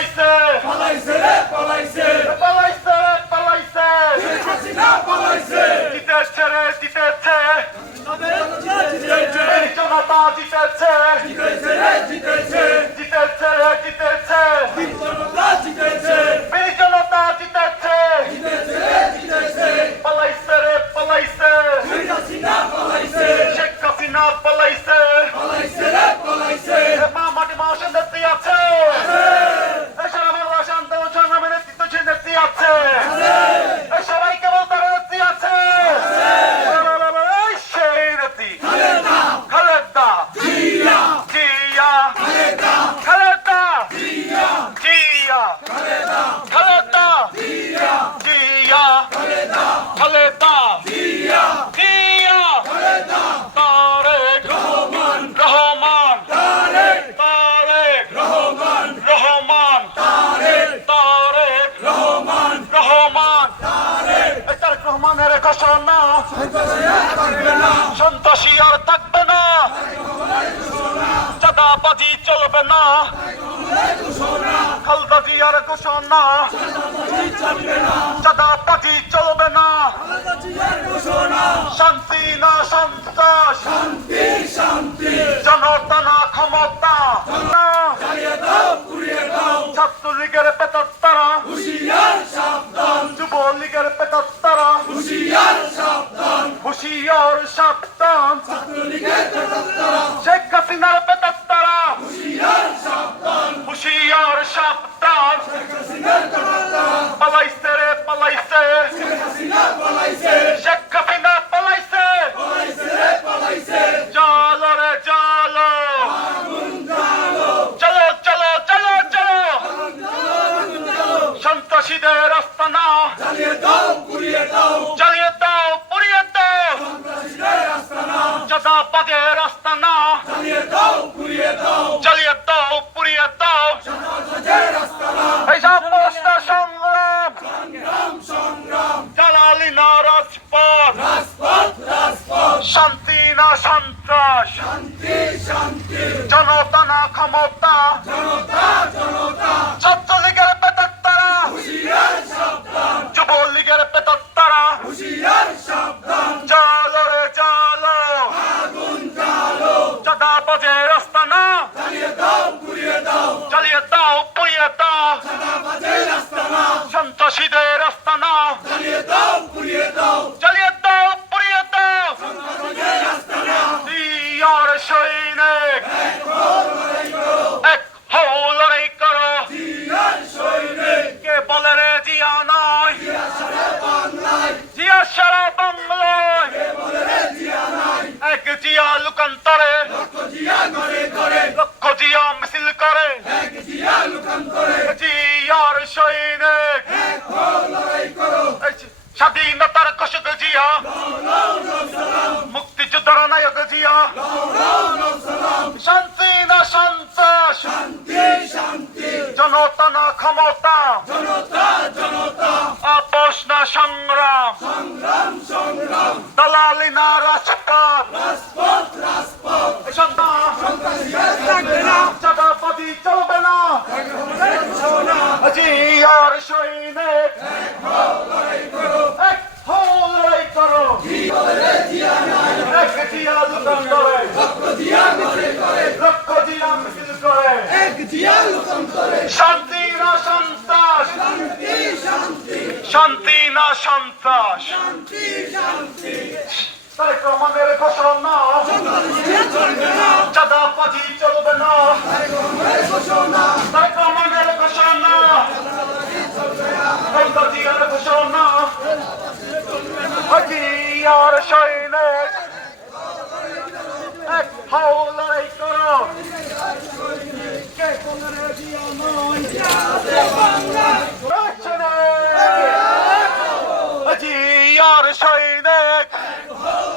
পালাইছে পালাইছে রে পালাইছে পালাইছে রে পালাইছে শেখ হাসিনা পালাইছে জিতেছে রে জিতেছে জিতেছে এই জনতা জিতেছে জিতেছে রে জিতেছে জিতেছে রে জিতেছে জনতা জিতেছে এই জনতা জিতেছে জিতেছে রে জিতেছে পালাইছে রে পালাইছে শেখ হাসিনা পালাইছে শেখ হাসিনা পালাইছে পালাইছে রে পালাইছে মা মাটি মানুষের নেত্রী আছে সারা বাংলা শান্ত সংগ্রামের নেতৃত্ব সে নেত্রী আছে সবাইকে বলতে নেত্রী আছে সেই নেত্রী খালেদা জিয়া জিয়া খালেদা খালেদা জিয়া জিয়া খালেদা খালেদা জিয়া জিয়া খালেদা খালেদা জিয়া জিয়া খালেদা তারেক রহমান রহমান তারেক তারেক রহমান রহমান তারেক তারেক রহমান রহমান তারেক এই তারেক রহমানের ঘোষণা থাকবে না সন্ত্রাসী আর থাকবে না চাঁদাবাজি চলবে না খালেদা জিয়ার ঘোষণা চলবে না চাঁদাবাজি চলবে না ঘোষণা শান্তি না সন্ত্রাস শান্তি শান্তি জনতা না ক্ষমতা চালিয়ে দাও পুড়িয়ে দাও ছাত্রলীগের পেতাত্তারা হুশিয়ার সাবধান যুবলীগের পেতাত্তারা হুশিয়ার সাবধান হুশিয়ার সাবধান ছাত্রলীগের পেটাত্তারা শেখ হাসিনার পেতাত্তারা হুশিয়ার সাবধান হুশিয়ার সাবধান শেখ হাসিনার পেটাত্তারা পালাইছে রে পালাইছে শেখ হাসিনা পালাইছে শেখ হাসিনা পালাইছে পালাইছে রে পালাইছে চলো রে চলো আগুন জ্বালো চলো চলো চলো চলো সন্ত্রাসীদের আস্তানা চালিয়ে দাও পুড়িয়ে দাও জ্বালিয়ে দাও পুড়িয়ে দাও সন্ত্রাসীদের আস্তানা চাঁদাবাজের আস্তানা চালিয়ে দাও পুড়িয়ে দাও জ্বালিয়ে দাও পুড়িয়ে দাও সন্ত্রাসীদের আস্তানা এইসব প্রশ্ন সংগ্রাম সংগ্রাম সংগ্রাম জালালি না রাজপথ রাজপথ রাজপথ শান্তি না সন্ত্রাস শান্তি শান্তি জনতা না ক্ষমতা জনতা জনতা ছাত্রলীগের পেতাত্তারা হুশিয়ার সাবধান যুবলীগের পেতাত্তারা হুশিয়ার সাবধান চলো রে চলো আগুন জ্বালো চাঁদাবাজের আস্তানা চালিয়ে দাও পুড়িয়ে দাও জ্বালিয়ে দাও পুড়িয়ে দাও চাঁদাবাজের আস্তানা সন্ত্রাসীদের আস্তানা চালিয়ে দাও পুড়িয়ে দাও জ্বালিয়ে দাও পুড়িয়ে দাও সন্ত্রাসীদের আস্তানা জিয়ার সৈনিক এক হও লড়াই করো জিয়ার সৈনিক কে বলে রে জিয়া নয় জিয়া সারা বাংলায় জিয়া সারা বাংলায় কে বলে রে জিয়া নাই এক জিয়া লুকান্তরে লক্ষ জিয়া ঘরে ঘরে লক্ষ জিয়া মিছিল করে এক জিয়া লুকান্তরে জিয়ার সৈনিক এক হও লড়াই করো এই স্বাধীনতার ঘোষক জিয়া লও লও সালাম মুক্তিযুদ্ধের নায়ক জিয়া লও লও সালাম শান্তি না সন্ত্রাস শান্তি শান্তি জনতা না ক্ষমতা জনতা জনতা আপোষ না সংগ্রাম সংগ্রাম সংগ্রাম দালালি না রাজপথ রাজপথ রাজপথ সন্ত্রাসীদের থাকবে না চাঁদাবাজি চলবে না ঘোষণা জিয়ার সৈনিক এক হও লড়াই করো এক হও লড়াই করো জিয়া নাই এক জিয়া লুকান্তরে লক্ষ জিয়া ঘরে ঘরে লক্ষ জিয়া মিছিল করে এক জিয়া লুকান্তরে শান্তি না সন্ত্রাস শান্তি শান্তি শান্তি না সন্ত্রাস শান্তি শান্তি তারেক রহমানের ঘোষণা সন্ত্রাসীদের চলবে না চাঁদাবাজি চলবে না ঘরের ঘোষণা তারেক রহমানের ঘোষণা খালেদা জিয়ার ঘোষণা জিয়ার সৈনিক এক হও লড়াই করো কে বলে রে জিয়া নয় জিয়ার সৈনিক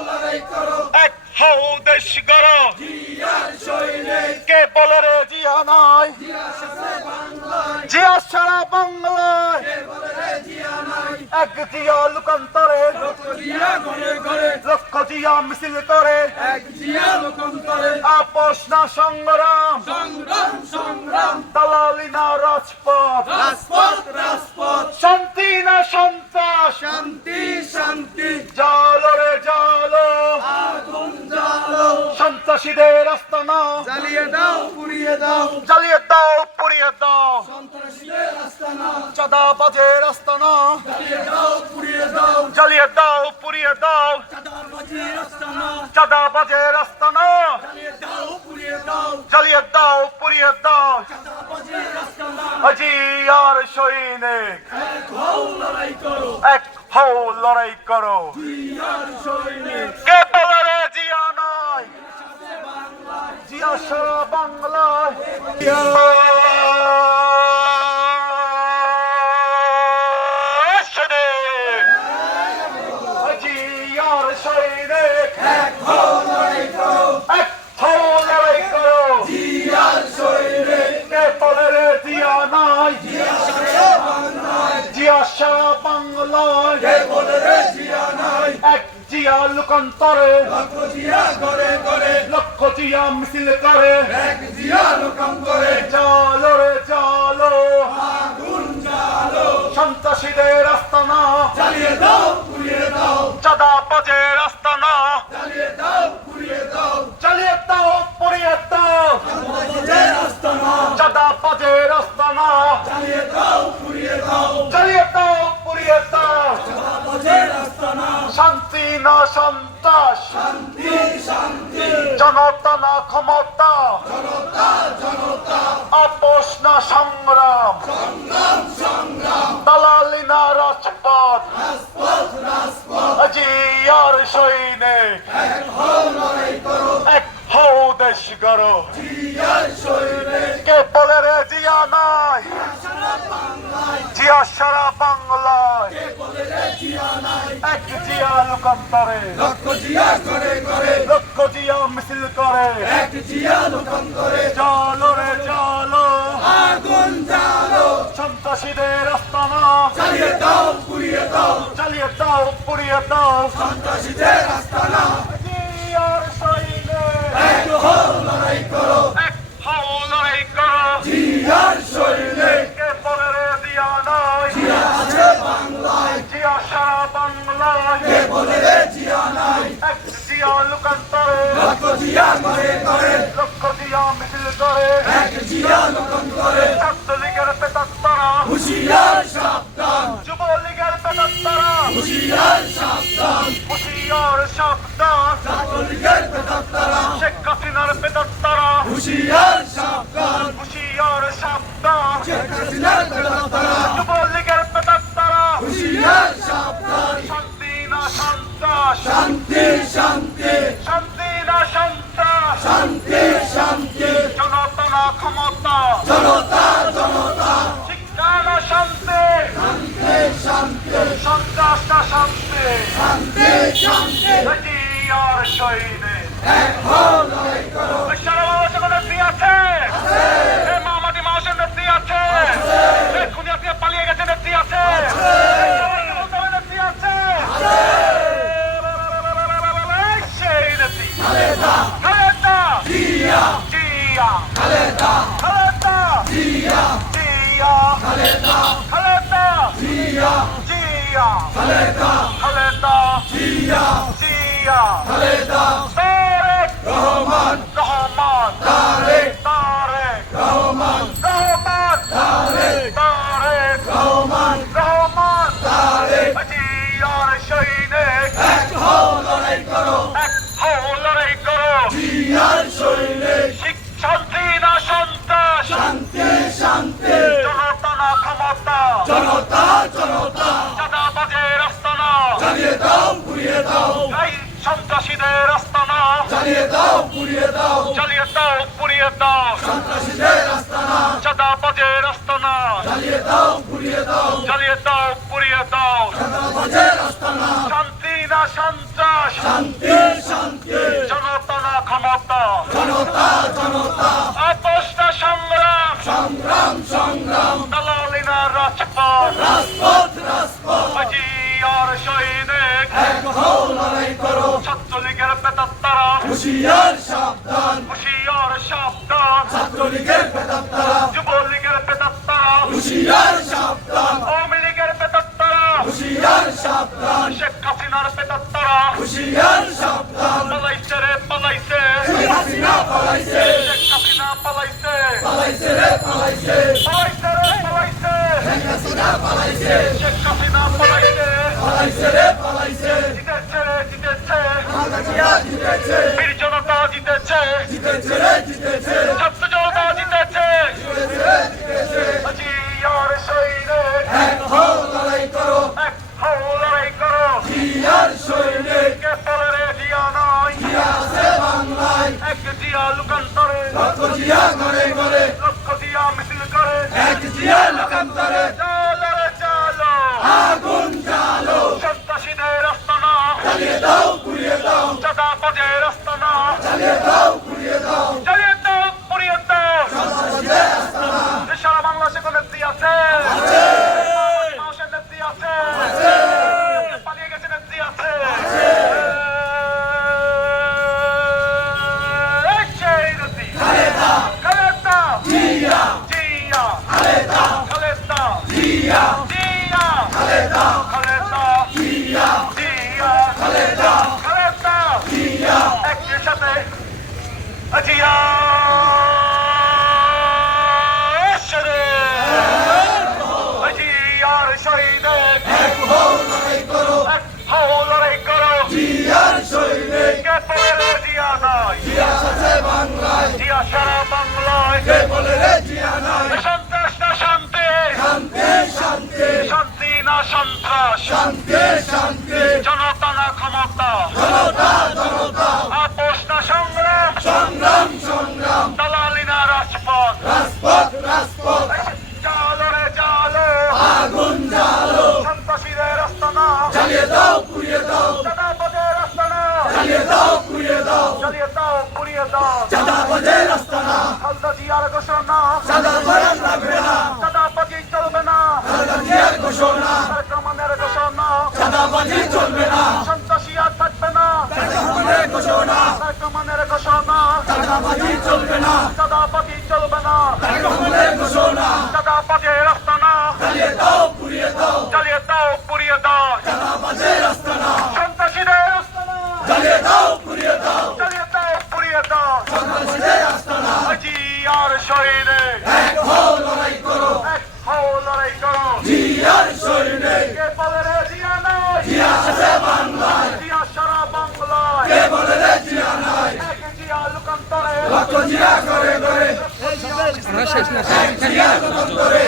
লড়াই করো এক হও দেশ গড়ো জিয়ার সৈনিক কে বলে রে জিয়া নয় জিয়া সারা বাংলায় জিয়া সারা বাংলায় কে বলে রে জিয়া নাই এক জিয়া লোকান্তরে লক্ষ জিয়া ঘরে ঘরে লক্ষ জিয়া মিছিল করে এক জিয়া লোকান্তরে আপোষ না সংগ্রাম সংগ্রাম সংগ্রাম দালালি না রাজপথ রাজপথ রাজপথ শান্তি না সন্ত্রাস শান্তি শান্তি জালো রে জালো আগুন জ্বালো সন্ত্রাসীদের আস্তানা জ্বালিয়ে দাও পুড়িয়ে দাও জ্বালিয়ে দাও পুড়িয়ে দাও সন্ত্রাসীদের আস্তানা চাঁদাবাজের আস্তানা জ্বালিয়ে দাও পুড়িয়ে দাও জ্বালিয়ে দাও পুড়িয়ে দাও চাঁদাবাজির আস্তানা চাঁদাবাজের আস্তানা জ্বালিয়ে দাও পুড়িয়ে দাও জ্বালিয়ে দাও পুড়িয়ে দাও চাঁদাবাজির আস্তানা আজি আর সৈনিক এক হও লড়াই করো এক হও লড়াই করো জিয়ার সৈনিক কে বলে রে জিয়া নয় জিয়া সারা বাংলায় জিয়ার সৈনিক এক হও লড়াই করো এক হও লড়াই করো জিয়ার সৈনিক কে বলে রে জিয়া নয় জিয়া সারা বাংলায় জিয়া সারা বাংলায় কে বলে রে জিয়া নাই এক জিয়া লোকান্তরে লক্ষ জিয়া ঘরে ঘরে লক্ষ জিয়া মিছিল করে এক জিয়া লোকান্তরে জালো রে জালো আগুন জ্বালো সন্ত্রাসীদের আস্তানা জ্বালিয়ে দাও পুড়িয়ে দাও চাঁদাবাজের আস্তানা জ্বালিয়ে দাও পুড়িয়ে দাও চালিয়ে দাও পুড়িয়ে দাও চাঁদাবাজের আস্তানা চাঁদাবাজের আস্তানা জ্বালিয়ে দাও পুড়িয়ে দাও চালিয়ে দাও পুড়িয়ে দাও চাঁদাবাজের আস্তানা শান্তি না সন্ত্রাস শান্তি শান্তি জনতা না ক্ষমতা জনতা জনতা আপোষ না সংগ্রাম সংগ্রাম সংগ্রাম দালালি না রাজপথ রাজপথ রাজপথ আজি আর সৈনিক এক হও লড়াই করো এক হও দেশ গড়ো জিয়ার সৈনিক কে বলে রে জিয়া নাই সারা বাংলায় জিয়া সারা বাংলায় কে বলে রে জিয়া নাই এক জিয়া লোকান্তরে লক্ষ জিয়া ঘরে ঘরে লক্ষ জিয়া মিছিল করে এক জিয়া লোকান্তরে জালো রে জালো আগুন জ্বালো সন্ত্রাসীদের আস্তানা জ্বালিয়ে দাও পুড়িয়ে দাও চালিয়ে দাও পুড়িয়ে দাও সন্ত্রাসীদের আস্তানা জিয়ার সৈনিক এক হও লড়াই করো এক হও লড়াই করো জিয়ার সৈনিক কে বলে রে জিয়া নাই জিয়া আছে বাংলায় জিয়া সারা বাংলায় কে বলে রে জিয়া নাই এক জিয়া লোকান্তরে লক্ষ জিয়া ঘরে ঘরে লক্ষ জিয়া মিছিল করে এক জিয়া লোকান্তরে ছাত্রলীগের পেতাত্তারা হুশিয়ার সাবধান যুবলীগের পেতাত্তারা হুশিয়ার সাবধান হুশিয়ার সাবধান ছাত্রলীগের পেতাত্তারা শেখ হাসিনার পেতাত্তারা হুশিয়ার সাবধান হুশিয়ার সাবধান শেখ হাসিনার পেতাত্তারা যুবলীগের পেতাত্তারা হুশিয়ার সাবধান শান্তি না সন্ত্রাস শান্তি শান্তি শান্তি না সন্ত্রাস শান্তি শান্তি জনতা না ক্ষমতা জনতা জনতা শিক্ষা না শান্তি শান্তি শান্তি সন্ত্রাস না শান্তি শান্তি শান্তি জিয়ার সৈনিক এক হও লড়াই করো সারা বাংলাদেশে কোনো নেত্রী আছে এ মামাটি মানুষের নেত্রী আছে এ খুনিয়া থেকে পালিয়ে গেছে নেত্রী আছে নেত্রী আছে সেই নেত্রী খালেদা খালেদা জিয়া জিয়া খালেদা খালেদা জিয়া জিয়া খালেদা খালেদা জিয়া জিয়া খালেদা খালেদা জিয়া জিয়া খালেদা তারেক রহমান রহমান তারেক তারেক রহমান রহমান তারেক তারেক রহমান রহমান তারেক জিয়ার সৈনিক এক হও লড়াই করো এক হও লড়াই করো জিয়ার সৈনিক শান্তি না সন্ত্রাস শান্তি শান্তি জনতা না ক্ষমতা জনতা জনতা চাঁদাবাজের আস্তানা জ্বালিয়ে দাও পুড়িয়ে দাও এই সন্ত্রাসীদের আস্তানা জ্বালিয়ে দাও পুড়িয়ে দাও চালিয়ে দাও পুড়িয়ে দাও সন্ত্রাসীদের আস্তানা চাঁদাবাজের আস্তানা জ্বালিয়ে দাও পুড়িয়ে দাও চালিয়ে দাও পুড়িয়ে দাও চাঁদাবাজের আস্তানা শান্তি না সন্ত্রাস শান্তি শান্তি জনতা না ক্ষমতা জনতা জনতা আপোষ না সংগ্রাম সংগ্রাম সংগ্রাম দালালি না রাজপথ রাজপথ রাজপথ আজি হুঁশিয়ার সাবধান, আওয়ামী লীগের পেতাত্তারা, হুঁশিয়ার সাবধান, শেখ হাসিনার পেতাত্তারা, হুঁশিয়ার সাবধান, পালাইছে রে পালাইছে, শেখ হাসিনা পালাইছে, শেখ হাসিনা পালাইছে, পালাইছে রে পালাইছে, পালাইছে রে পালাইছে, শেখ হাসিনা পালাইছে, শেখ হাসিনা পালাইছে, পালাইছে রে পালাইছে, জিতেছে রে জিতেছে, খালেদা জিয়া জিতেছে, বীর জনতা জিতেছে, জিতেছে রে জিতেছে, ছাত্র জনতা জিতেছে, জিতেছে রে জিতেছে, জিয়ার সৈনিক, এক হও লড়াই করো, এক হও লড়াই করো, জিয়ার সৈনিক, কে বলে রে জিয়া নয়, জিয়া আছে বাংলায়, এক জিয়া লুকান্তরে, লক্ষ জিয়া ঘরে ঘরে, লক্ষ জিয়া মিছিল করে, এক জিয়া লোকান্তরে, চলো রে চলো, আগুন জ্বালো, সন্ত্রাসীদের আস্তানা, জ্বালিয়ে দাও পুড়িয়ে দাও, চাঁদাবাজের আস্তানা, জ্বালিয়ে দাও পুড়িয়ে দাও, জ্বালিয়ে দাও পুড়িয়ে দাও, সন্ত্রাসীদের আস্তানা, সারা বাংলাদেশে কোন নেত্রী আছে? আছে, মানুষের নেত্রী আছে? আছে, পালিয়ে গেছে নেত্রী আছে? এই সেই নেত্রী। খালেদা, খালেদা, জিয়া, জিয়া, খালেদা, খালেদা, জিয়া, জিয়া, খালেদা, খালেদা, জিয়া, জিয়া, খালেদা, খালেদা, জিয়া, একই সাথে জিয়া জিয়ার সৈনিক, এক হও লড়াই করো, এক হও লড়াই করো, জিয়ার সৈনিক, কে বলে রে জিয়া নয়, জিয়া আছে বাংলায়, জিয়া সারা বাংলায়, কে বলে রে জিয়া নাই, সন্ত্রাস না শান্তি, শান্তি শান্তি, শান্তি না সন্ত্রাস, শান্তি শান্তি, জনতা না ক্ষমতা, জনতা জনতা, আপোষ না সংগ্রাম, সংগ্রাম সংগ্রাম, দালালি না রাজপথ, রাজপথ রাজপথ, জালো রে জালো, আগুন জ্বালো, সন্ত্রাসীদের আস্তানা, জ্বালিয়ে দাও পুড়িয়ে দাও, চাঁদাবাজের আস্তানা, জ্বালিয়ে দাও পুড়িয়ে দাও, জ্বালিয়ে দাও পুড়িয়ে দাও, চাঁদাবাজের আস্তানা, খালেদা জিয়ার ঘোষণা, চাঁদা বাড়ান লাগবে না, চাঁদাবাজি চলবে না, খালেদা জিয়ার ঘোষণা, তারেক রহমানের ঘোষণা, চাঁদাবাজি চলবে না, সন্ত্রাসী আর থাকবে না, তারেক রহমানের ঘোষণা, তারেক রহমানের ঘোষণা, চাঁদাবাজি চলবে না, চাঁদাবাজি চলবে না, তারেক রহমানের ঘোষণা, চাঁদাবাজের আস্তানা, জ্বালিয়ে দাও পুড়িয়ে দাও, জ্বালিয়ে দাও পুড়িয়ে দাও, চাঁদাবাজের আস্তানা, সন্ত্রাসীদের আস্তানা, জ্বালিয়ে দাও পুড়িয়ে দাও, জ্বালিয়ে দাও পুড়িয়ে দাও, সন্ত্রাসীদের আস্তানা, জিয়ার সৈনিক, এক হও লড়াই করো, এক হও লড়াই করো, জিয়ার সৈনিক, কে বলে রে জিয়া নয়, জিয়া আছে বাংলায়, জিয়া সারা বাংলায়, কে বলে রে জিয়া নাই, এক জিয়া লুকান্তরে, লক্ষ জিয়া ঘরে ঘরে, এক জিয়া লোকান্তরে,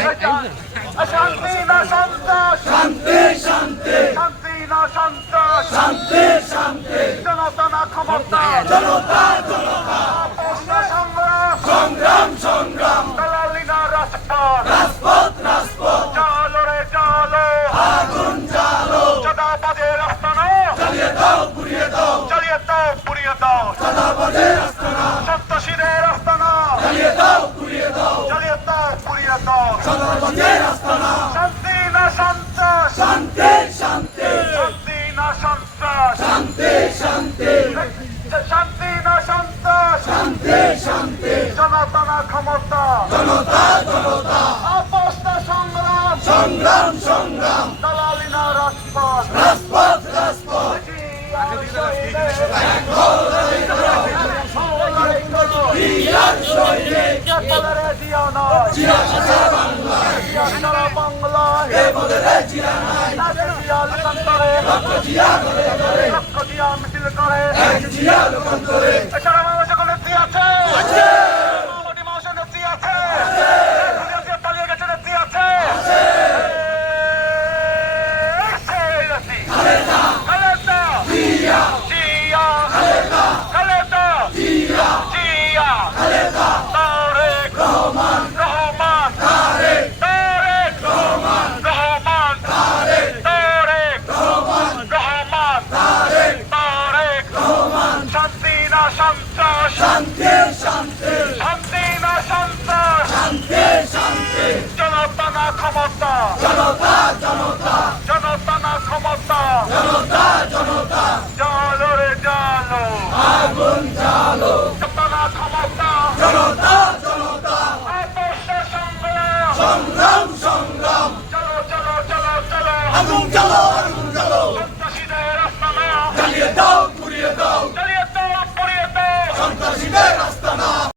শান্তি না সন্ত্রাস, শান্তি শান্তি, শান্তি না সন্ত্রাস, শান্তি শান্তি, জনতা না ক্ষমতা, জনতা জনতা, আপোষ না সংগ্রাম, সংগ্রাম সংগ্রাম, দালালি না রাজপথ, রাজপথ রাজপথ, চলো রে চলো, আগুন জ্বালো, চাঁদাবাজের আস্তানা, জ্বালিয়ে দাও পুড়িয়ে দাও, জ্বালিয়ে দাও পুড়িয়ে দাও, চাঁদাবাজের আস্তানা, সন্ত্রাসীদের আস্তানা, জ্বালিয়ে দাও পুড়িয়ে দাও, জ্বালিয়ে দাও পুড়িয়ে দাও, চাঁদাবাজের আস্তানা, শান্তি না সন্ত্রাস, শান্তি শান্তি, শান্তি না সন্ত্রাস, শান্তি শান্তি, শান্তি না সন্ত্রাস, শান্তি শান্তি, জনতা না ক্ষমতা, জনতা জনতা, আপোষ না সংগ্রাম, সংগ্রাম সংগ্রাম, দালালি না রাজপথ, রাজপথ রাজপথ, জিয়ার সৈনিক, জিয়ার সৈনিক, কে বলে রে জিয়া নয়, জিয়া আছে বাংলায়, জিয়া সারা বাংলায়, কে বলে রে জিয়া নাই, এক জিয়া লুকান্তরে, লক্ষ জিয়া ঘরে ঘরে, লক্ষ জিয়া মিছিল করে, এক জিয়া লোকান্তরে, এছাড়া বাংলাদেশে কোন নেত্রী আছে? মামাটি মানুষের নেত্রী আছে? দুনিয়া থেকে পালিয়ে গেছে নেত্রী আছে? এই সেই নেত্রী। খালেদা, খালেদা, জিয়া, জিয়া, খালেদা, খালেদা, জিয়া, জিয়া, খালেদা, তারেক রহমান, রহমান, তারেক, তারেক রহমান, রহমান, তারেক, তারেক রহমান, রহমান, তারেক, তারেক রহমান, শান্তি না সন্ত্রাস, শান্তি শান্তি, শান্তি না সন্ত্রাস, শান্তি শান্তি, জনতা না ক্ষমতা, জনতা জনতা, জনতা না ক্ষমতা, জনতা জনতা, জালো রে জালো, আগুন জ্বালো,